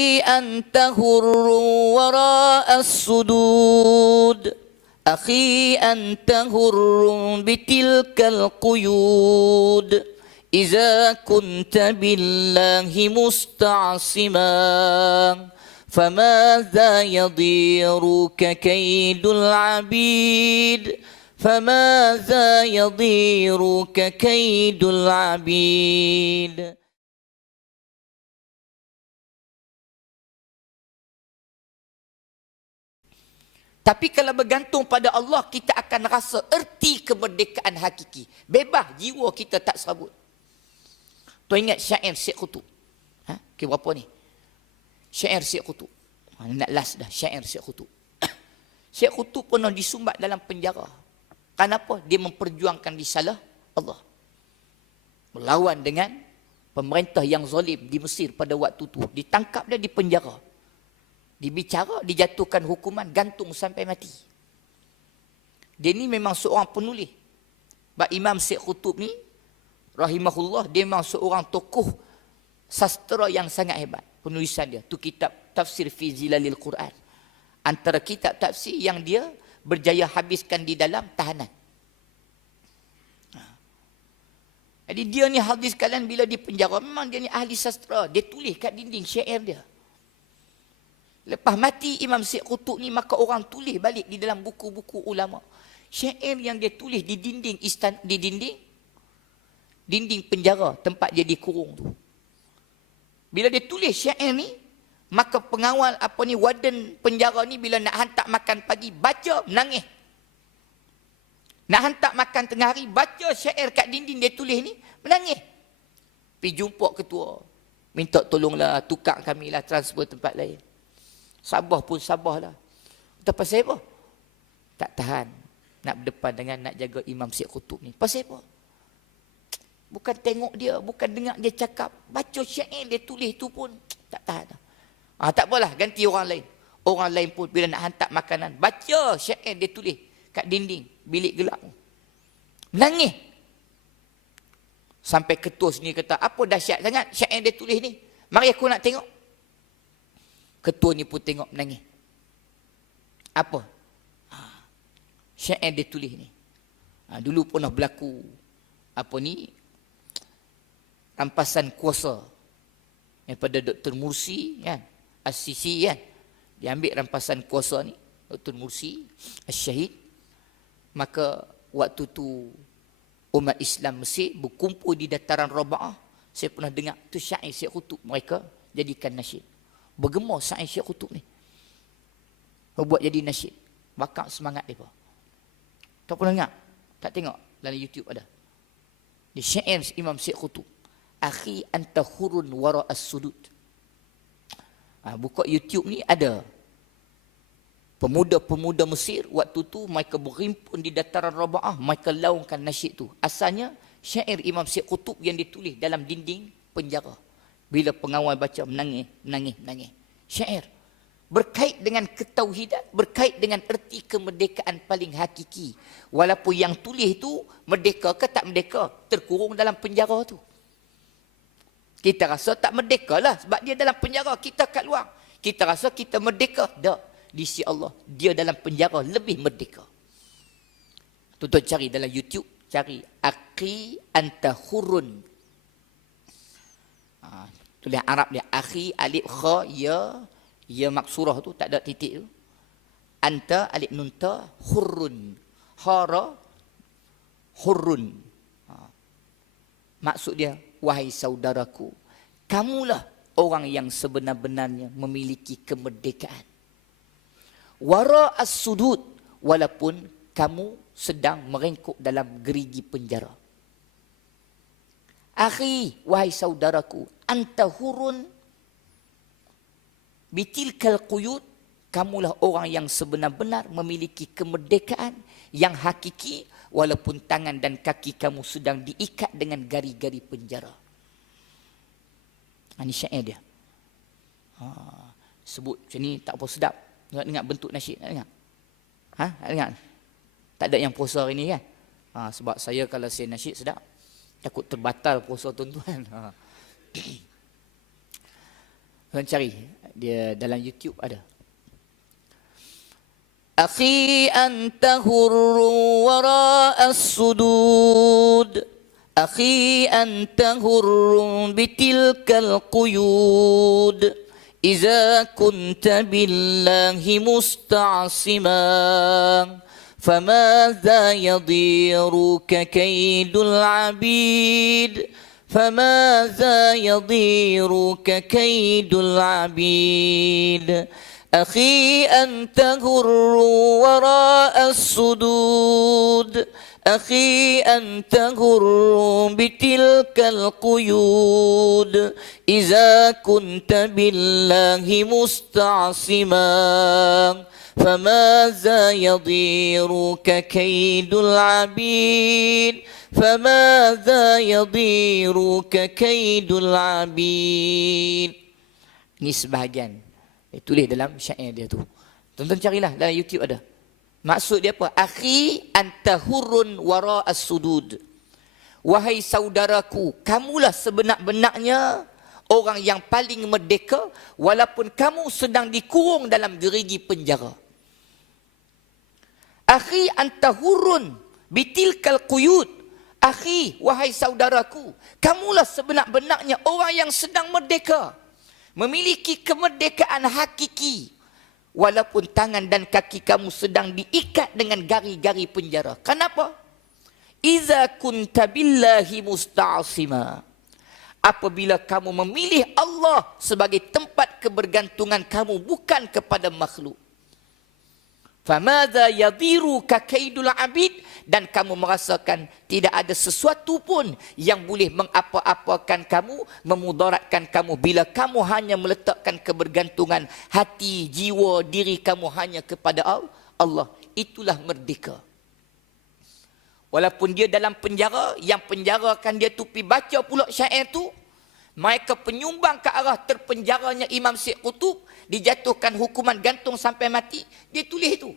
أنت هر وراء الصدود أخي أنت هر بتلك القيود إذا كنت بالله مستعصما فماذا يضيرك كيد العبيد فماذا يضيرك كيد العبيد. Tapi kalau bergantung pada Allah, kita akan rasa erti kemerdekaan hakiki. Bebas, jiwa kita tak serabut. Tuan ingat syair Syekh Qutub? Okay, berapa ni? Syair Syekh Qutub. Nak last dah, syair Syekh Qutub. Syekh Qutub pernah disumbat dalam penjara. Kenapa? Dia memperjuangkan risalah Allah. Melawan dengan pemerintah yang zalim di Mesir pada waktu itu. Ditangkap dia di penjara. Dibicara, dijatuhkan hukuman gantung sampai mati. Dia ni memang seorang penulis. Bak Imam Syekh Qutub ni, rahimahullah, dia memang seorang tokoh sastra yang sangat hebat. Penulisan dia, tu kitab Tafsir fi Zilalil Quran. Antara kitab tafsir yang dia berjaya habiskan di dalam tahanan. Jadi dia ni hadis kalian bila di penjara, memang dia ni ahli sastra. Dia tulis kat dinding syair dia. Lepas mati Imam Syekh Qutub ni, maka orang tulis balik di dalam buku-buku ulama. Syair yang dia tulis di dinding dinding penjara tempat dia dikurung tu. Bila dia tulis syair ni, maka pengawal warden penjara ni bila nak hantar makan pagi, baca menangis. Nak hantar makan tengah hari, baca syair kat dinding dia tulis ni, menangis. Pergi jumpa ketua, minta tolonglah tukar kami lah transfer tempat lain. Sabar pun sabarlah. Tapi pasal apa? Tak tahan nak berdepan dengan nak jaga Imam Syekh Qutub ni. Pasal apa? Bukan tengok dia, bukan dengar dia cakap, baca syair dia tulis tu pun tak tahan. Tak apalah, ganti orang lain. Orang lain pun bila nak hantar makanan, baca syair dia tulis kat dinding bilik gelap. Nangis. Sampai ketua sendiri kata, apa dahsyat sangat syair dia tulis ni. Mari aku nak tengok. Ketua ni pun tengok menangis. Apa? Syair dia tulis ni. Dulu pernah berlaku rampasan kuasa daripada Dr. Mursi kan, As-Sisi kan. Dia ambil rampasan kuasa ni, Dr. Mursi As-Syahid. Maka waktu tu umat Islam Mesir berkumpul di dataran Raba'ah. Saya pernah dengar tu syair Syekh Qutub, mereka jadikan nasyid. Bergema syair Syekh Qutub ni. Buat jadi nasyid. Bakar semangat dia. Tak pernah dengar? Tak tengok? Dalam YouTube ada. Di syair Imam Syekh Qutub. Akhi anta hurun wara as-sudud. Buka YouTube ni ada. Pemuda-pemuda Mesir waktu tu mereka berhimpun di dataran Raba'ah, mereka laungkan nasyid tu. Asalnya syair Imam Syekh Qutub yang ditulis dalam dinding penjara. Bila pengawal baca menangis. Syair berkait dengan ketauhidan, berkait dengan erti kemerdekaan paling hakiki. Walaupun yang tulis tu merdeka ke tak merdeka, terkurung dalam penjara tu. Kita rasa tak merdeka lah sebab dia dalam penjara, kita kat luar. Kita rasa kita merdeka. Tak. Di sisi Allah, dia dalam penjara lebih merdeka. Tuan-tuan cari dalam YouTube, cari Akhi anta hurun. Tulis Arab dia, Akhi alif kha ya maksurah tu, tak ada titik tu. Anta alif nun ta hurrun. Hara hurrun. Maksud dia, wahai saudaraku, kamulah orang yang sebenar-benarnya memiliki kemerdekaan. Wara as-sudud, walaupun kamu sedang merengkuk dalam gerigi penjara. Akhi, wahai saudaraku, anta hurun bitilkal quyud, kamulah orang yang sebenar-benar memiliki kemerdekaan yang hakiki, walaupun tangan dan kaki kamu sedang diikat dengan gari-gari penjara. Ini syair dia. Sebut macam ni tak apa sedap. Dengar bentuk nasyid, tak dengar? Tak dengar? Tak ada yang puasa hari ni kan? Sebab saya kalau saya nasyid sedap, takut terbatal puasa tuan-tuan. Tuan cari, dia dalam YouTube ada. Akhi anta hurru wara as-sudud, akhi anta hurru bitilkal quyud, iza kunta billahi musta'asiman, فماذا يضيرك كيد العبيد فماذا يضيرك كيد العبيد أخي أنت هر وراء السدود أخي أنت هر بتلك القيود إذا كنت بالله مستعصما فماذا يضيرك كيد العبيد فماذا يضيرك كيد العبيد. Ini sebahagian dia tulis dalam syair dia tu. Tonton carilah dalam YouTube ada. Maksud dia apa? Akhi anta hurrun wara as-sudud. Wahai saudaraku, kamulah sebenar-benarnya orang yang paling merdeka walaupun kamu sedang dikurung dalam gerigi penjara. Akhi anta hurrun bitilkal quyud. Akhi, wahai saudaraku, kamulah sebenar-benarnya orang yang sedang merdeka, memiliki kemerdekaan hakiki walaupun tangan dan kaki kamu sedang diikat dengan gari-gari penjara. Kenapa? Iza kunta billahi musta'asima. Apabila kamu memilih Allah sebagai tempat kebergantungan kamu, bukan kepada makhluk. Famadza yadhiruka kaidul abid, dan kamu merasakan tidak ada sesuatu pun yang boleh mengapa-apakan kamu, memudaratkan kamu bila kamu hanya meletakkan kebergantungan hati, jiwa, diri kamu hanya kepada Allah. Itulah merdeka. Walaupun dia dalam penjara, yang penjarakan dia tu pi baca pula syair tu, mereka penyumbang ke arah terpenjaranya Imam Syekh Qutub, dijatuhkan hukuman gantung sampai mati, dia tulis itu.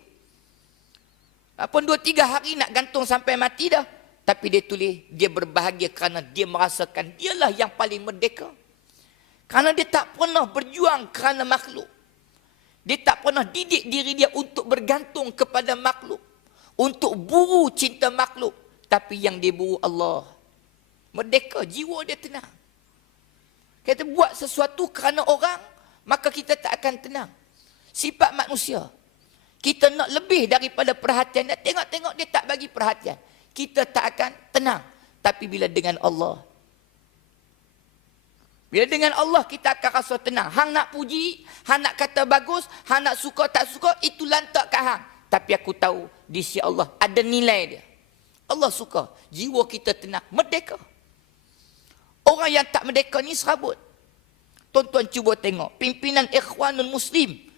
Apa 2-3 hari nak gantung sampai mati dah, tapi dia tulis dia berbahagia kerana dia merasakan dialah yang paling merdeka. Kerana dia tak pernah berjuang kerana makhluk. Dia tak pernah didik diri dia untuk bergantung kepada makhluk, untuk buru cinta makhluk, tapi yang dia buru Allah. Merdeka, jiwa dia tenang. Kita buat sesuatu kerana orang, maka kita tak akan tenang. Sifat manusia, kita nak lebih daripada perhatian. Tengok-tengok dia tak bagi perhatian, kita tak akan tenang. Tapi bila dengan Allah, kita akan rasa tenang. Hang nak puji, hang nak kata bagus, hang nak suka tak suka, itu lantak kat hang. Tapi aku tahu di sisi Allah ada nilai dia. Allah suka, jiwa kita tenang, merdeka. Orang yang tak merdeka ni serabut. Tuan-tuan cuba tengok pimpinan Ikhwanul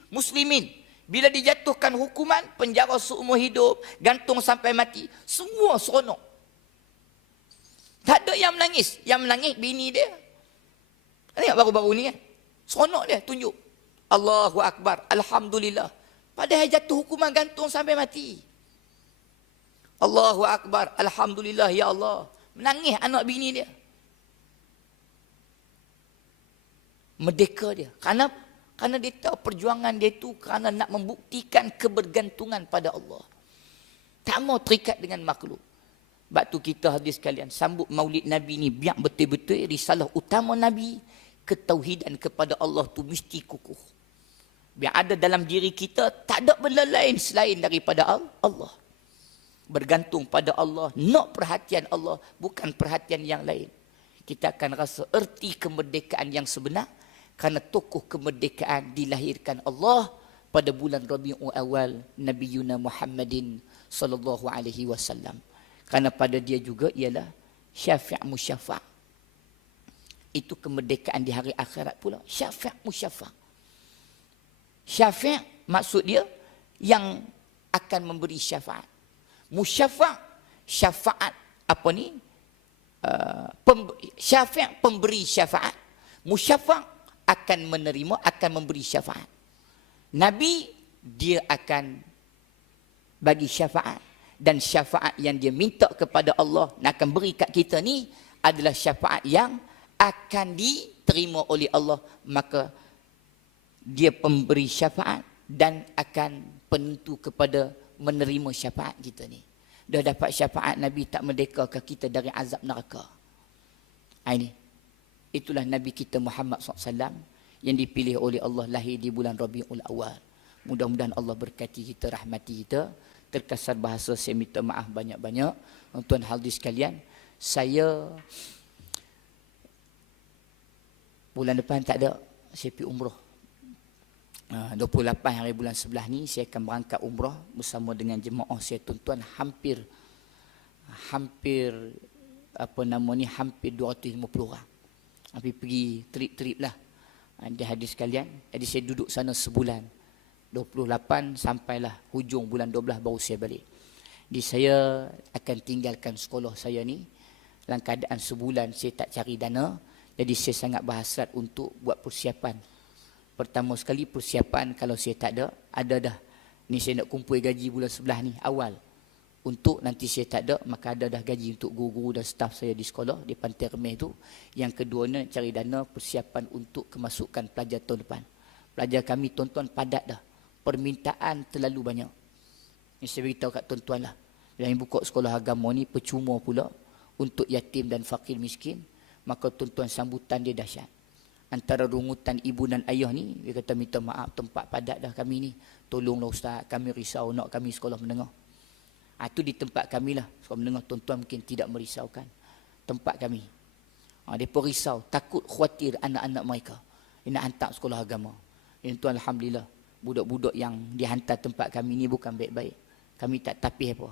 Muslimin, bila dijatuhkan hukuman penjara seumur hidup, gantung sampai mati, semua seronok. Tak ada yang menangis. Yang menangis bini dia. Tengok baru-baru ni kan, seronok dia tunjuk Allahu Akbar, Alhamdulillah, padahal jatuh hukuman gantung sampai mati. Allahu Akbar, Alhamdulillah, ya Allah. Menangis anak bini dia. Merdeka dia. Kerana dia tahu perjuangan dia tu kerana nak membuktikan kebergantungan pada Allah. Tak mau terikat dengan makhluk. Sebab tu kita hadis sekalian, sambut maulid Nabi ni biar betul-betul risalah utama Nabi, ketauhidan kepada Allah tu mesti kukuh. Biar ada dalam diri kita, tak ada benda lain selain daripada Allah. Bergantung pada Allah, nak perhatian Allah, bukan perhatian yang lain. Kita akan rasa erti kemerdekaan yang sebenar, kerana tokoh kemerdekaan dilahirkan Allah pada bulan Rabiul Awal, Nabi Yuna Muhammadin sallallahu alaihi wasallam. Kerana pada dia juga ialah syafi' musyafa'. Itu kemerdekaan di hari akhirat pula, syafi' musyafa'. Syafi' maksud dia yang akan memberi syafaat. Musyafa', syafaat apa ni? Syafi' pemberi syafaat. Musyafa' akan menerima, akan memberi syafaat. Nabi, dia akan bagi syafaat. Dan syafaat yang dia minta kepada Allah nak akan beri kat kita ni adalah syafaat yang akan diterima oleh Allah. Maka dia pemberi syafaat dan akan penentu kepada menerima syafaat kita ni. Dah dapat syafaat Nabi tak merdekakan kita dari azab neraka. Ini. Itulah Nabi kita Muhammad SAW yang dipilih oleh Allah lahir di bulan Rabiul Awal. Mudah-mudahan Allah berkati kita, rahmati kita. Terkasar bahasa saya minta maaf banyak-banyak. Tuan hadirin sekalian, saya bulan depan tak ada, saya pergi umrah. 28 hari bulan 11 ni saya akan berangkat umrah bersama dengan jemaah saya tuan-tuan, hampir apa nama ni, hampir 250 orang. Habis pergi trip lah di hadis sekalian. Jadi saya duduk sana sebulan, 28 sampailah hujung bulan 12 baru saya balik. Jadi saya akan tinggalkan sekolah saya ni dalam keadaan sebulan saya tak cari dana. Jadi saya sangat berhasrat untuk buat persiapan. Pertama sekali persiapan, kalau saya tak ada dah. Ni saya nak kumpul gaji bulan 11 ni awal. Untuk nanti saya tak ada, maka ada dah gaji untuk guru-guru dan staf saya di sekolah di Pantai Remeh tu. Yang kedua ni cari dana persiapan untuk kemasukan pelajar tahun depan. Pelajar kami tuan-tuan padat dah. Permintaan terlalu banyak. Ini saya beritahu kat tuan-tuan lah. Yang buka sekolah agama ni percuma pula untuk yatim dan fakir miskin. Maka tuan-tuan sambutan dia dahsyat. Antara rungutan ibu dan ayah ni, dia kata minta maaf tempat padat dah kami ni. Tolonglah ustaz, kami risau nak kami sekolah menengah. Itu di tempat kami lah. Sekolah menengah tuan-tuan mungkin tidak merisaukan. Tempat kami. Mereka risau, takut khawatir anak-anak mereka. Dia nak hantar sekolah agama. Yang tuan alhamdulillah, budak-budak yang dihantar tempat kami ni bukan baik-baik. Kami tak tapih apa.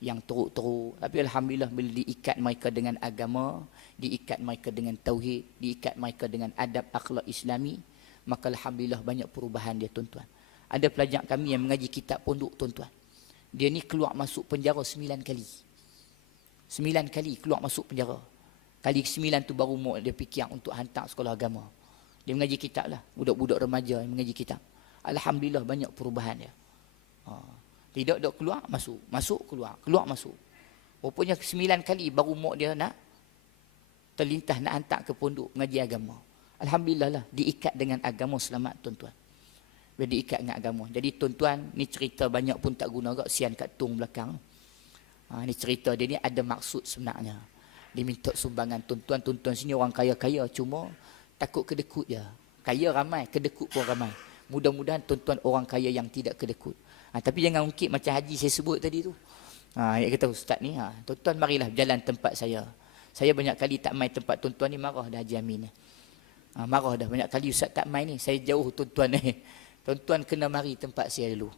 Yang teruk-teruk. Tapi alhamdulillah bila diikat mereka dengan agama, diikat mereka dengan tauhid, diikat mereka dengan adab akhlak Islami, maka alhamdulillah banyak perubahan dia tuan-tuan. Ada pelajar kami yang mengaji kitab pondok tuan-tuan. Dia ni keluar masuk penjara 9 kali. 9 kali keluar masuk penjara. Kali ke-9 tu baru mau dia fikir untuk hantar sekolah agama. Dia mengaji kitab lah. Budak-budak remaja yang mengaji kitab. Alhamdulillah banyak perubahan dia. Tidak keluar masuk, masuk keluar, keluar masuk. Rupanya 9 kali baru mau dia nak terlintas nak hantar ke pondok mengaji agama. Alhamdulillah lah diikat dengan agama selamat tuan-tuan. Bila diikat dengan agama. Jadi tuan-tuan, ni cerita banyak pun tak guna agak sian kat tung belakang. Ni cerita dia ni ada maksud sebenarnya. Dia minta sumbangan tuan-tuan. Tuan-tuan sini orang kaya-kaya cuma takut kedekut je. Kaya ramai, kedekut pun ramai. Mudah-mudahan tuan-tuan orang kaya yang tidak kedekut. Tapi jangan ungkit macam haji saya sebut tadi tu. Dia kata ustaz ni, tuan-tuan marilah berjalan tempat saya. Saya banyak kali tak main tempat tuan-tuan ni, marah dah Haji Amin ni. Marah dah banyak kali ustaz tak main ni. Saya jauh tuan-tuan ni. Tuan-tuan kena mari tempat saya dulu.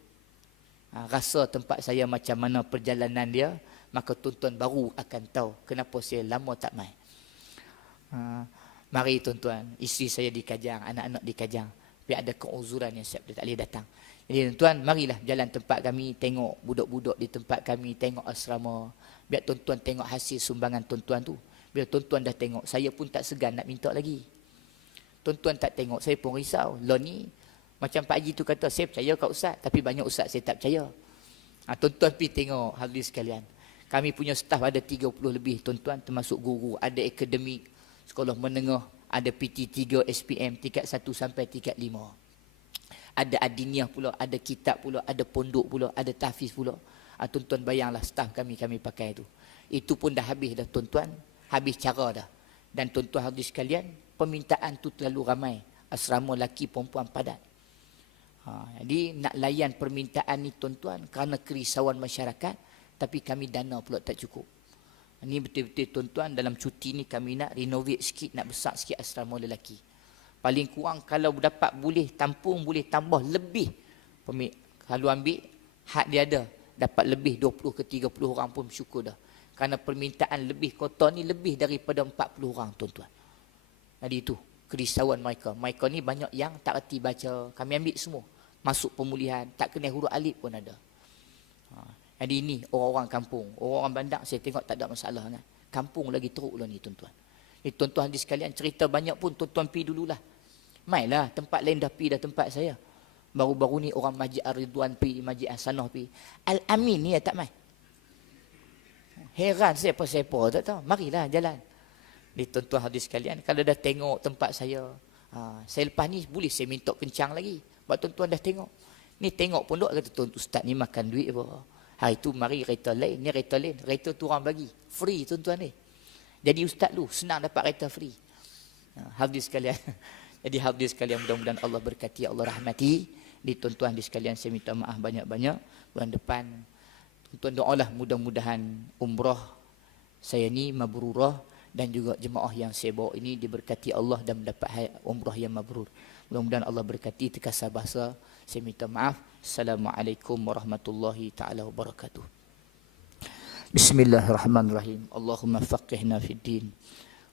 Rasa tempat saya macam mana perjalanan dia, maka tuan-tuan baru akan tahu kenapa saya lama tak main. Mari tuan-tuan, isteri saya di Kajang, anak-anak di Kajang. Tapi ada keuzuran yang saya tak boleh datang. Jadi tuan-tuan, marilah jalan tempat kami, tengok budak-budak di tempat kami, tengok asrama. Biar tuan-tuan tengok hasil sumbangan tuan-tuan tu. Bila tuan-tuan dah tengok, saya pun tak segan nak minta lagi. Tuan-tuan tak tengok, saya pun risau. Lo ni, macam Pak Haji tu kata, saya percaya kat ustaz, tapi banyak ustaz saya tak percaya. Tuan-tuan pergi tengok hadirin sekalian. Kami punya staf ada 30 lebih tuan-tuan, termasuk guru, ada akademik, sekolah menengah, ada PT3, SPM, tingkat 1 sampai tingkat 5. Ada adiniah pula, ada kitab pula, ada pondok pula, ada tahfiz pula. Tuan-tuan bayanglah staf kami pakai tu. Itu pun dah habis dah tuan-tuan, habis cara dah. Dan tuan-tuan hadirin sekalian, permintaan tu terlalu ramai. Asrama lelaki perempuan padat. Jadi nak layan permintaan ni tuan-tuan kerana kerisauan masyarakat, tapi kami dana pula tak cukup. Ini betul-betul tuan-tuan, dalam cuti ni kami nak renovate sikit, nak besar sikit asrama lelaki. Paling kurang kalau dapat boleh tampung, boleh tambah lebih. Kalau ambil hak dia ada, dapat lebih 20 ke 30 orang pun syukur dah. Kerana permintaan lebih kota ni lebih daripada 40 orang tuan-tuan. Jadi itu kerisauan mereka. Mereka ni banyak yang tak erti baca. Kami ambil semua. Masuk pemulihan, tak kena huruf alif pun ada. Jadi ini orang-orang kampung. Orang-orang bandar saya tengok tak ada masalah kan. Kampung lagi teruk lah ni tuan-tuan. Ni tuan-tuan di sekalian, cerita banyak pun tuan-tuan pergi dululah. Mainlah, tempat lain dah pergi dah tempat saya. Baru-baru ni orang Masjid Ar-Ridwan pergi, Masjid Hasanah pergi. Al-Amin ni tak main. Heran siapa-siapa tak tahu. Marilah jalan. Ni tuan-tuan hadis sekalian, kalau dah tengok tempat saya, Saya lepas ni boleh saya minta kencang lagi. Sebab tuan-tuan dah tengok. Ni tengok pun kata tuan ustaz ni makan duit apa. Hari tu mari kereta lain, ni kereta lain. Kereta tu orang bagi. Free tuan-tuan ni. Jadi ustaz lu senang dapat kereta free. Hafiz sekalian. Jadi hafiz sekalian, mudah-mudahan Allah berkati, Allah rahmati. Di tuan-tuan di sekalian saya minta maaf banyak-banyak. Bulan depan tuan-tuan doalah mudah-mudahan umrah saya ni mabrurah dan juga jemaah yang saya bawa ini diberkati Allah dan mendapat umrah yang mabrur. Mudah-mudahan Allah berkati. Terkasar bahasa saya minta maaf. Assalamualaikum warahmatullahi taala wabarakatuh. Bismillahirrahmanirrahim. Allahumma faqihna fid din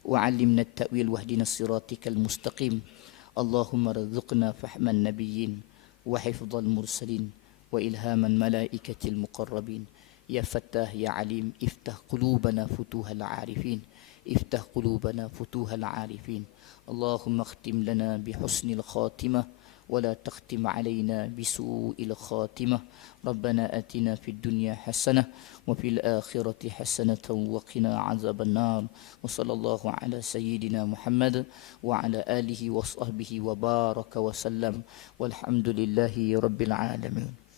wa 'allimna at-ta'wil wahdina as-siratikal mustaqim. Allahumma rzuqna fahman nabiyyin wa hifdhal mursalin wa ilhaman malaikatil muqarrabin. Ya Fattah ya Alim, iftah qulubana futuhal arifin. افتح قلوبنا فتوح العارفين. اللهم اختم لنا بحسن الخاتمة ولا تختم علينا بسوء الخاتمة. ربنا آتنا في الدنيا حسنة وفي الآخرة حسنة وقنا عذاب النار. وصلى الله على سيدنا محمد وعلى آله وصحبه وبارك وسلم والحمد لله رب العالمين.